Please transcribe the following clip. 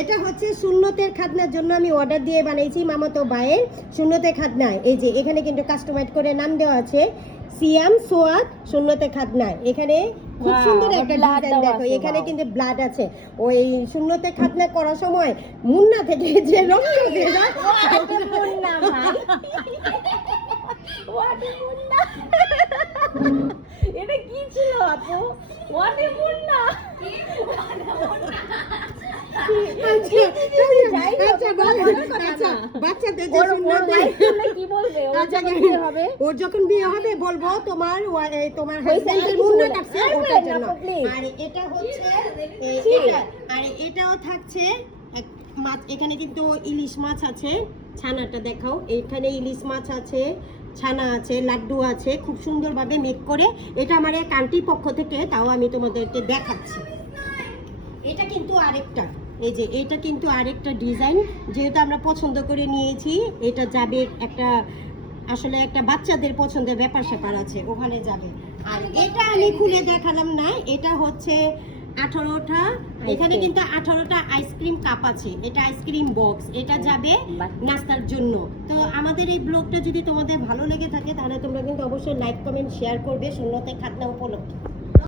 এটা হচ্ছে সুন্নতের খাদনার জন্য আমি অর্ডার দিয়ে বানাইছি মামাতো ভাইয়ের সুন্নতের খাদনা। এই যে এখানে কিন্তু কাস্টমাইজ করে নাম দেওয়া আছে সিয়াম সোয়াদ সুন্নতে খাদনা। এখানে খুব সুন্দর একটা ডিজাইন দেখো, এখানে কিন্তু ব্লাড আছে। ওই সুন্নতে খাদনা করার সময় মুন্না থেকে যে রক্ত বের হয় মুন্না ভাই ওয়াটে মুন্না এটা কি ছিল আপু? ওয়াটে মুন্না ওর যখন বিয়ে হবে বলবো তোমার তোমার হাজবেন্ডের মুন্না কাটছে ওটার জন্য। আর এটা হচ্ছে আর এটাও থাকছে মাছ। এখানে কিন্তু ইলিশ মাছ আছে, ছানাটা দেখাও। এখানে ইলিশ মাছ আছে, ছানা আছে, লাড্ডু আছে, খুব সুন্দরভাবে মেক করে। এটা আমার এক আন্টির পক্ষ থেকে, তাও আমি তোমাদেরকে দেখাচ্ছি। এটা কিন্তু আরেকটা, এই যে এটা কিন্তু আরেকটা ডিজাইন, যেহেতু আমরা পছন্দ করে নিয়েছি। এটা যাবে একটা, আসলে একটা বাচ্চাদের পছন্দের ব্যাপার স্যাপার আছে, ওখানে যাবে। আর এটা আমি খুলে দেখালাম না, এটা হচ্ছে 18টা, এখানে কিন্তু 18টা আইসক্রিম কাপ আছে। এটা আইসক্রিম বক্স, এটা যাবে নাস্তার জন্য। তো আমাদের এই ব্লগটা যদি তোমাদের ভালো লেগে থাকে তাহলে তোমরা কিন্তু অবশ্যই লাইক কমেন্ট শেয়ার করবে সুন্নতে খাদনা উপলক্ষে।